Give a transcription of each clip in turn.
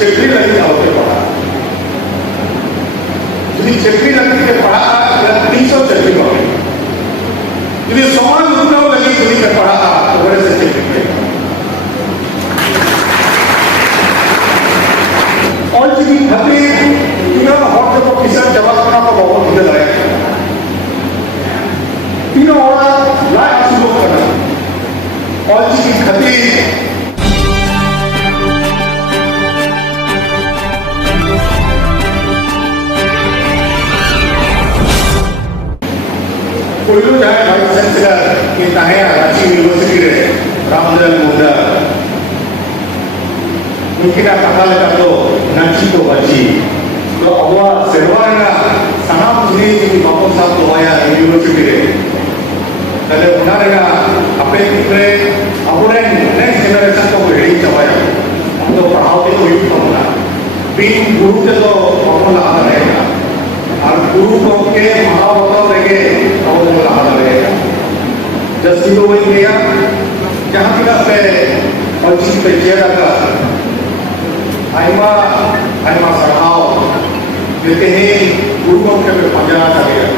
चक्री लगी आवते पढ़ा यदि चक्री लगी के पढ़ा 300 चक्री पावे यदि समान उतना लगी यदि के पढ़ा तो बड़े से चक्री और यदि खातिर तीनों हॉट को किसान जवाब करना को बहुत मुश्किल है तीनों और लाइफ शुरू करना और यदि खातिर कोई लोग जाए वाइस चांसलर के ताहे रांची यूनिवर्सिटी रे रामचंद्र मुंडा मुमकिन कथा लेका तो नाची तो बाची तो अबवा सेरवाना सनाम जिनी की बाबू साहब तो आया यूनिवर्सिटी रे तले उनारेगा अपने पिपरे अबुरे नेक्स्ट जनरेशन को रेडी चबाया हम तो पढ़ाओ के कोई तो ना बिन गुरु के तो अपन ला रहेगा और गुरु को के महावतार देंगे तो वो ला रहेगा जैसे तो वही गया जहाँ की ना पे और चीज पे चेहरा का आइमा आइमा सराहाव कहते हैं गुरु को के पे पंजाना चाहिए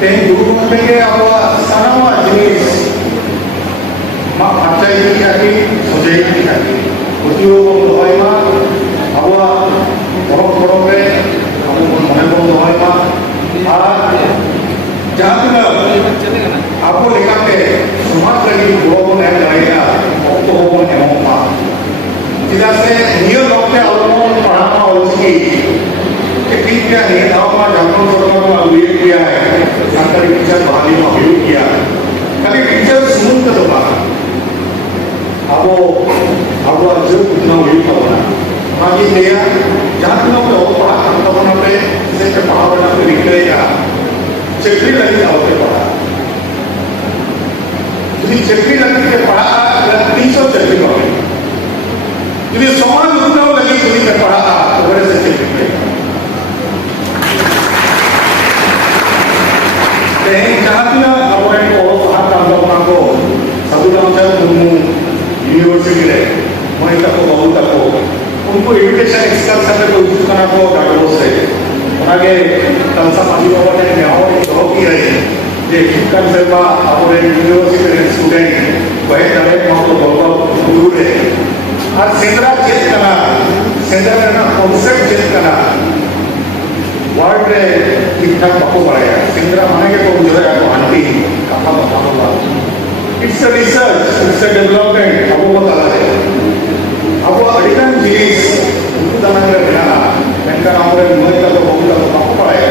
ते गुरु को के अब सनामा जिनिस माँ पंचायत की आती सोचे की आती उसी वो आइमा अब बड़ों बड़ों पे मने को आइमा आज जहाँ की ना आपको लिखा के समाज लगी गुरु को नहीं लगेगा तो वो नहीं होगा जिधर से नियर लोग के अवलोकन पढ़ाना और उसकी ठीक क्या नहीं था वहाँ जानवर छोड़कर वहाँ उल्लेख किया है सरकारी टीचर बहाली में उपयोग किया कभी टीचर सुन कर दो अब वो जो उतना उपयोग करना बाकी दिया जहाँ तुम लोग पढ़ा तो वहाँ पे जैसे के पढ़ा बना पे निकलेगा चक्री लगी आवते पढ़ा यदि चक्री लगी के पढ़ा 300 चक्री पावे यदि समान उतना लगी यदि के पढ़ा तो बड़े से चक्री पाएगा जहाँ हमारे को हाथ काम को साधुरामचंद्र मुर्मू यूनिवर्सिटी रे वहीं तक बहुत तक उनको एजुकेशन एक्सकर्शन में कोई करना को डालो से उनके कलसा माजी बाबा ने न्याय जो की है जे शिक्षण सेवा हमारे यूनिवर्सिटी रे स्टूडेंट वह डायरेक्ट मात्र बहुत गुरु रे और सेंद्रा चेक करना सेंद्रा ना कॉन्सेप्ट चेक करना वर्ड रे ठीक ठाक बाको पड़ेगा सेंद्रा माने के तो जो है वो आंटी कहाँ बताऊंगा it's a research it's a development अब वो बता रहे अब वो अडिगन चीज उनको जाना है बिना इनका नाम रे मुझे का तो बाको पड़ेगा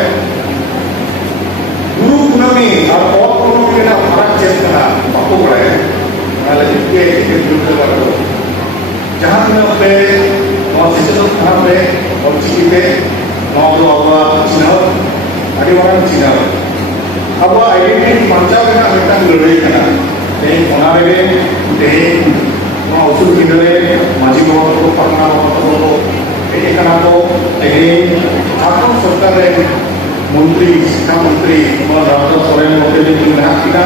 गुरु गुनामी और गुरु के ना फर्क चेक करना बाको पड़ेगा लेकिन ये जुड़ने वाला जहाँ में पे और सिस्टम कहाँ पे और चीज़ पे नौकरी अबवा चिन्ह अडिवारन चिन्ह अबवा आइडेंटिटी पंचाब में मिट्टन लड़ाई करना तें बनारे तें वहाँ उसूल किधरे माजी बाबा को पढ़ना बाबा को ये करना तो तें झारखंड सरकार रे मंत्री शिक्षा मंत्री और राजा सोरेन होते हैं जो यहाँ किना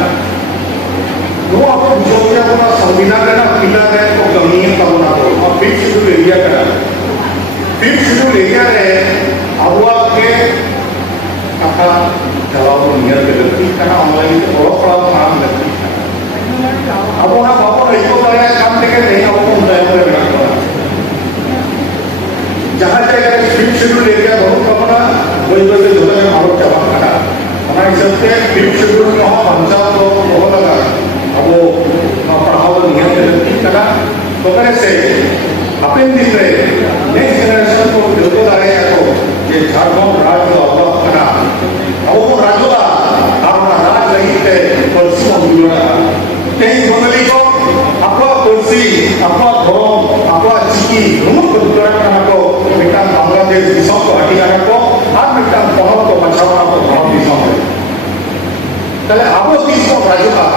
वो आपको जो क्या बोला संविधान का ना किला है तो कमी है तब ना तो और फिर शेड्यूल एरिया का फिर शेड्यूल एरिया रे अबवा के कथा जवाब नियर के लगती करना ऑनलाइन तो बहुत बड़ा काम लगती अब वहाँ बाबा इसको बड़ा काम लेके नहीं अब वो उन्हें में रखता जहाँ जगह फिर शेड्यूल एरिया बहुत कम ना वही वजह से में भारत जवाब करा हमारे सबसे फिर शेड्यूल में वहाँ पंचाब तो बहुत लगा अब वो पढ़ाओ नियर के लगती करना तो कैसे अपने दिन में नेक्स्ट जनरेशन को बिल्कुल आ रहे हैं तो ये झारखंड राज्य का अवकाश करना अब वो राज्यों अपना राज नहीं थे परसी हम जुड़ा कहीं बंगाली को अपना परसी अपना धर्म अपना चिकी दोनों को जुड़ा करना को मिट्टा बांग्लादेश दिशा को हटियाना को और मिट्टा पहुंच को बचाना को धर्म दिशा में तले अब तीस को राज्यों का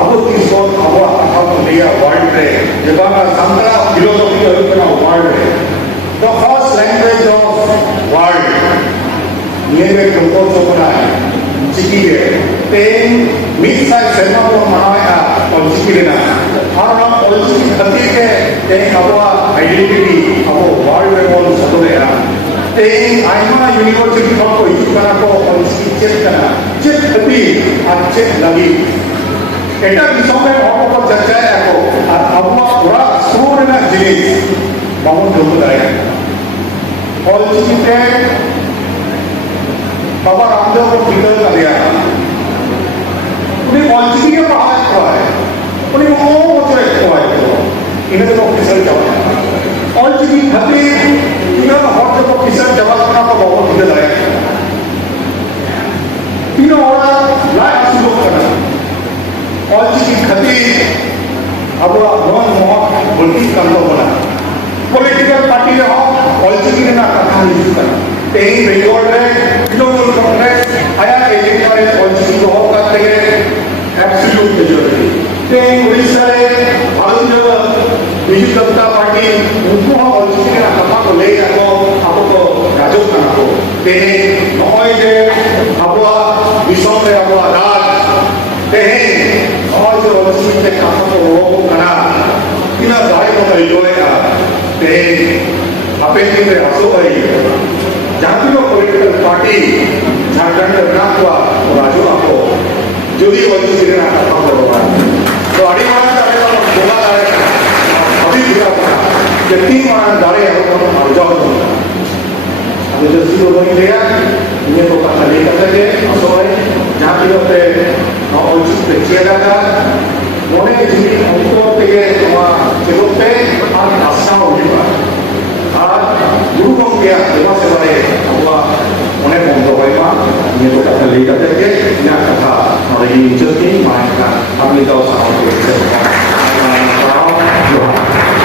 अब तीस को अब अपना लिया वर्ल्ड रे जब का संतरा फिलोसॉफी का वर्ल्ड रे the first language of world ये में कंपोज होना है चिकी है तें मिक्स साइड सेमा को मनाया और चिकी लेना और ना और चिकी खातिर के तें अब आइडेंटिटी अब तेईन आयमा यूनिवर्सिटी खन को हिजुग कना को ऑलचिकी चेक कना चेक खती और चेक लगी एटा विषय में हर को चर्चा को और अबुआ पूरा सूर ना जिनिस बाबू जोड़ दाया ऑलचिकी ते बाबा रामदेव को फिकर कर दिया उन्हें ऑलचिकी के पढ़ाई हुआ है उन्हें वो मुझे हुआ है इन्हें तो ऑफिसर जवाब ऑलचिकी खती इन्हें हर जगह ऑफिसर जवाब करना को बाबू फिकर दाया तीनों औरत लाइफ शुरू करना ऑलचिकी खती अब वन मोहन बोलती करना बोला पॉलिटिकल पार्टी रे हो ऑलचिकी ने ना कथा यूज करना तेईन बेंगल रे तृणमूल कांग्रेस आया एजेंडा रे ऑलचिकी को हो करते हैं एब्सोल्यूट मेजॉरिटी तेईन उड़ीसा रे भारतीय बिजू जनता पार्टी उनको ऑलचिकी ने कथा को ले जाको आपको राजो करना को तेईन नॉय जे आपवा विषम रे आपवा राज तेईन और जो ऑलचिकी ने कथा को वो करना इना भाई को मिलोएगा तेईन अपेक्षित रे असो भाई जातीय पॉलिटिकल पार्टी झारखंड बना हुआ और राजू आपको जो भी ऑलचिकी ने कथा को तो अड़ी माना जाने वाला बोला जाए अभी बुरा पड़ा कि 3 माना दारे हम जाओ अभी जो सीधो बनी गया इन्हें तो कथा नहीं कर सके असो है जहाँ की होते ऑलचिकी पे चेला था उन्हें जिन्हें उनको पे वहाँ चलो पे आज आशा होगी बात आज गुरु को क्या जमा से वाले हुआ उन्हें बंद हो गया ये तो कथा नहीं कर सके ना कथा और ये इज्जत नहीं मायका अपनी तो साहब को